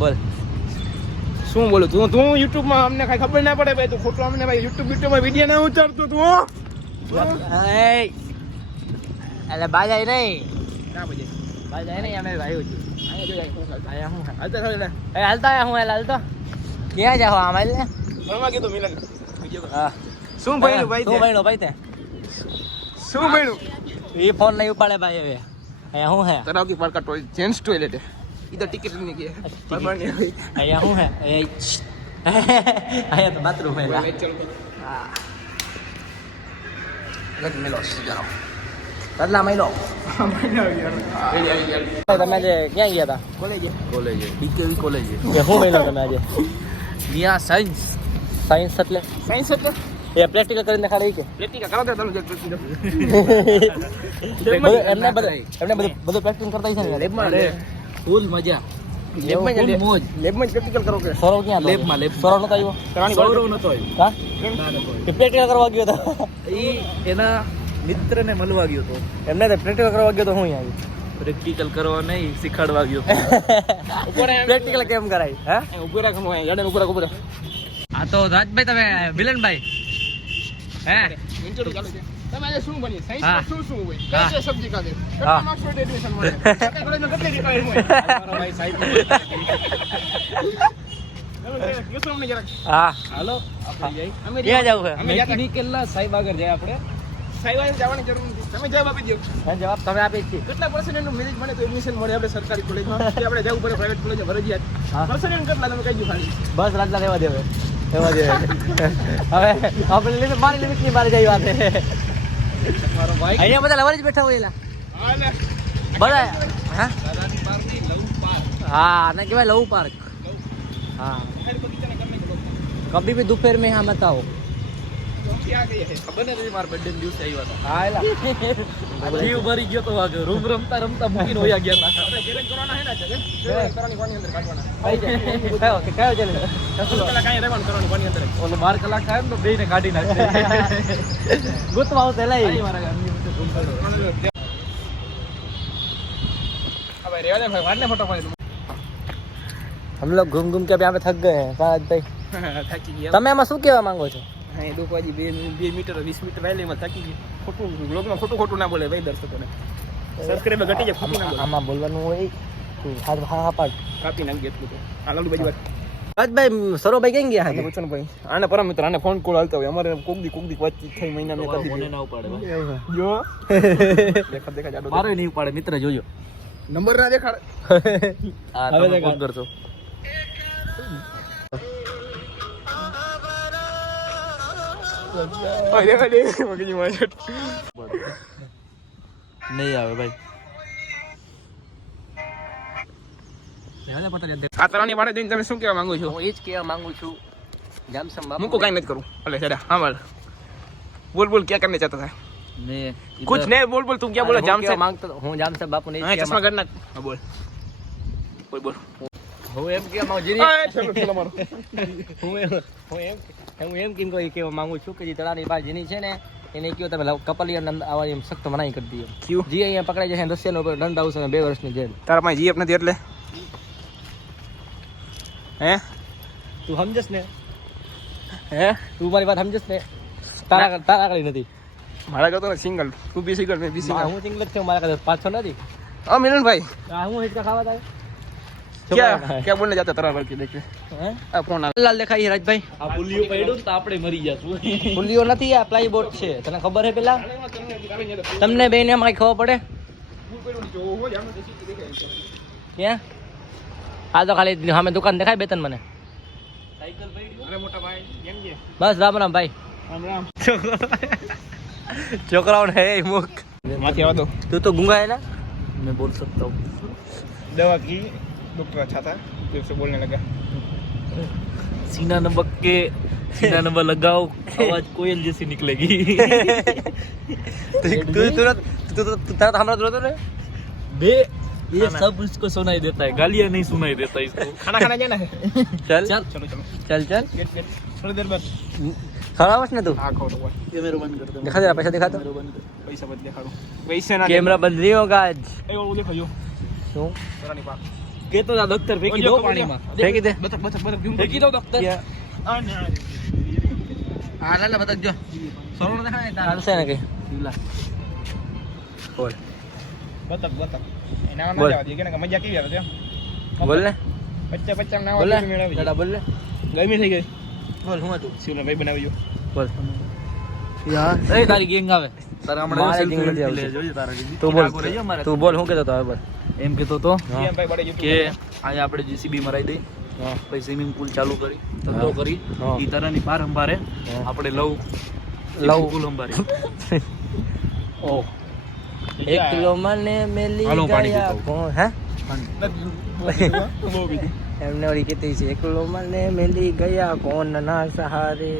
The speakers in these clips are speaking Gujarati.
બોલ શું બોલું તું યુટ્યુબમાં અમને કઈ ખબર ના પડે ભાઈ તું ખોટું અમને ભાઈ યુટ્યુબમાં વિડીયો ના ઉતારતો તું એટલે બાજાય નહીં ના બજે બાજાય નહીં અમે ભાઈ છું આયા હું હાલતા ખરે હાલતા હું હાલતો ક્યાં જાવ આમાં લે ભણવા કીધું મિલન હા શું ભણ્યું ભાઈ શું ભણ્યું ભાઈ તે શું ભણ્યું એ ફોન નહીં ઉપાડે ભાઈ હવે અહીંયા શું હે તરાવ કી પાર્ક ટોયલેટ જેન્ટ્સ ટોયલેટ है इधर टिकट नहीं किया बराबर नहीं भाई અહીંયા શું હે અહીંયા તો બાથરૂમ હે चलो હા લગ મેલો જાઓ બદલા મેલો તમે જે ક્યાં ગયા હતા કોલેજ બીકેવી કોલેજ કે શું મેલો તમે આજે નિયા સાયન્સ એટલે સાયન્સ એટલે એ પ્રેક્ટિકલ કરીને ખાલી કે પ્રેક્ટિકલ કરો તો તમે પ્રેક્ટિકલ એમને બધું પ્રેક્ટિસ કરતા છે ને લેબમાં ફૂલ મજા લેબમાં પ્રેક્ટિકલ કરો કે સૌરવ ક્યાં લેબમાં સૌરવ નતો આવ્યો સૌરવ નતો આવ્યો હા કે પ્રેક્ટિકલ કરવા ગયો હતો ઈ એના મિત્રને મળવા ગયો તો એમને તો પ્રેક્ટિકલ કરવા ગયો તો હું અહીંયા પ્રેક્ટિકલ કરવા નહીં શીખવાડવા ગયો પ્રેક્ટિકલ કેમ કરાય હા ઉભો રાખ હું ગાર્ડન ઉભો રાખ આ તો રાજભાઈ તમે મિલનભાઈ હે ઇન્ટરવ્યુ ચાલુ છે તમે આજે શું બની હા. સાયન્સ શું હોય કઈ સબ્જેક્ટ આવે હા. કેટલા માર્ક્સ માટે એડમિશન મળે કેટલા કોલેજમાં કેટલી રિક્વાયર હોય મારો ભાઈ સાહેબ કેસો અમને જરાક હા હાલો આપણે જઈ અમે ક્યાં જવું છે અમે મેકેનિકલના સાહેબ આગળ જાય આપણે સાહેબ આગળ જવાની જરૂર નથી તમે જવાબ આપી દો હા, જવાબ તમે આપી છીએ કેટલા પર્સન્ટેજનું મેરિટ મળે તો એડમિશન મળે આપણે સરકારી કોલેજમાં કે આપણે જવું પડે પ્રાઇવેટ કોલેજમાં હા. ફરજિયાત પર્સન્ટેજ કેટલા તમે કહી દો ખાલી બસ રાજલા રહેવા દેવે હવે આપણે લિમિટ મારી લિમિટ ની મારી જાય વાત છે મારો ભાઈ અહીંયા બધા લવર જ બેઠા હોય એલા હા ને બધા હા દાદાની પાર્ક નહીં લવ પાર્ક हाँ ना कि भाई लव पार्क हाँ खैर बगीचा ने करने कभी भी दोपहर में यहाँ मत आओ क्या गए है खबर नहीं मार बर्थडे में દિવસે આવ્યા હતા हाँ एला જીવ ભરી ગયો તો વાગે રૂમ રમતા રમતા મૂકીને હોયા ગયા હતા આપણે ગેરેજ કરવાના હે ના છે કરવાની કોની અંદર કાઢવાના કયો ચાલે પેલા કાંઈ રહેવાનું કરવાનું કોની અંદર ઓલો 12 કલાક થાય ને તો બેયને કાઢી નાખે ગુતવા આવશે લઈ હવે રેવા દે ભાઈ વાડને ફોટો પાડી हम लोग घूम घूम के अब यहाँ पे थक गए हैं साज भाई થાકી ગયા તમે એમાં શું કહેવા માંગો છો હા એ ડોકવાજી 2 મીટર 20 મીટર વેલીમાં થાકી ગઈ ખોટું બ્લોગમાં ખોટું ના બોલે ભાઈ દર્શકોને સબસ્ક્રાઇબર ઘટી જાય ખોટું ના બોલે આમાં બોલવાનું હોય હા હા પાડ કાપી નાખી એટલું તો આ લાલુ બાજુ વાત રાજભાઈ સરોભાઈ ક્યાં ગયા આને પૂછો ને ભાઈ આને પરમ મિત્ર આને ફોન કોલ આવતા હોય અમારે કોક દી વાતચીત થઈ મહિના મેં કરી ફોને ના ઉપાડે જો દેખા જાડો મારો નહીં ઉપાડે મિત્ર જોજો નંબર ના દેખાડ હા હવે તમે દેખાડ. ફોન કરશો ઓય દેખા દે મગજી માં નહીં આવે ભાઈ આ તરાની વાડે જઈને તમે શું કહેવા માંગો છો હું એ જ કહેવા માંગુ છું જામસમ બાપુ મુકો કાઈ નથી કરું અલે છડા હામળ બોલ બોલ क्या करने चाहता था मैं कुछ नहीं बोल बोल तुम क्या बोला जाम से मांगता हूँ जामसम बापू ने हां चश्मा करना हां बोल बोल बोल હું એમ કહેવા માંગુ છું આ ચલો ચલો મારો હું એમ કેમ કોઈ કહેવા માંગુ છું કે જે તળાની પાસે જેની છે ને એને કયો તમે કપલિયા આવવાની એમ સખ્ત મનાઈ કરી દઈએ ક્યું જી અહીંયા પકડાઈ જશે રશિયાનો દંડ આવશે 2 વર્ષની જેલ તારા પાસે જીએફ નથી એટલે હે તું સમજસ ને હે તું મારી વાત સમજસ ને તારા કઈ નથી મારા કરતો સિંગલ તું બી સિંગલ મેં બી સિંગલ હું સિંગલ જ છું મારા કઈ પાછો નથી हाँ मिलन भाई હું હિચકા ખાવા થાય क्या क्या बोलने जाता तरा भाई देख आ फोन आ લાલ દેખાય છે રાજભાઈ આ પુલિયો પડ્યો ને તો આપણે મરી જશું પુલિયો નથી આ પ્લાય બોર્ડ છે તને ખબર છે પેલા તમને બેને એમાં કઈ ખબર પડે ક્યાં આ તો ખાલી સામે દુકાન દેખાય બે તને મને સાયકલ પડી अरे मोटा भाई કેમ છે બસ રામ રામ ભાઈ राम राम છોકરાઓને હે મુખ माथी आवा दो તું તો ગુંગા है ना मैं बोल सकता हूँ दवा की डॉक्टर अच्छा था फिर से बोलने लगा सीना नंबर के सीना नंबर लगाओ आवाज कोयल जैसी निकलेगी तू तारा हमरा तुरंत रे बे ये सब उसको सुनाई देता है गालियाँ नहीं सुनाई देता इसको खाना खाना जाना है चल चल चलो चलो चल चल गेट गेट थोड़ी देर बाद खड़ा बस ना तू हाँ खोलो ये मेरे बंद कर दो दिखा दे पैसा दिखा दो मेरे बंद कर पैसा बद दिखा दो वैसे ना कैमरा बंद नहीं होगा आज ए वो देखो जो क्यों तरानी पार्क કેતો તા દફતર ફેંકી દો પાણીમાં. ફેંકી દે. બતક બતક બતક ઝૂમ ફેંકી દો દફતર. આ ને હા લા લા બતક જો સોનો દેખાય તાર હાલશે ને કે બોલ બતક બતક એના ના બોલ. જવા દે કે મજા કેવી આવે છે બોલ ને બચ્ચા બચ્ચા ના બોલ ને મેળવી દાદા બોલ ને ગરમી થઈ ગઈ બોલ હું હતું શિવના ભાઈ બનાવ્યો બોલ યાર એ તારી ગેંગ આવે તારે હમણાં મારે selfie ગેંગ નથી લે આવતી. જોજે તારા ગેંગ. તું બોલ આગળ રહેજો મારે. તું બોલ હું કહેતો તો હવે બોલ એમ કેતો તો કેમ ભાઈ બડે કે આજે આપણે જીસીબી મરાઈ દઈ હા પછી સ્વિમિંગ પૂલ ચાલુ કરી ધંધો હા. કરી હા. ઈ તરાની પાર અંબારે હા. આપણે લવ લવ. પૂલ અંબારે ઓ 1 કિલો મને મેલી હાલો, પાણી ગયા પીતો. કોણ હે બહુ બીજું એમને ઓલી કીધી છે 1 કિલો મને મેલી ગયા કોણ ના સહારે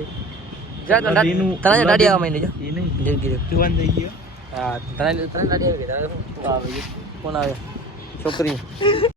જા તને નદીનું દાડી આવવા માંડી જો એ નહીં જિંદગી જુવાન થઈ ગયો હા તને દાડી આવી ગઈ તારે શું આવે કોણ આવે છોકરી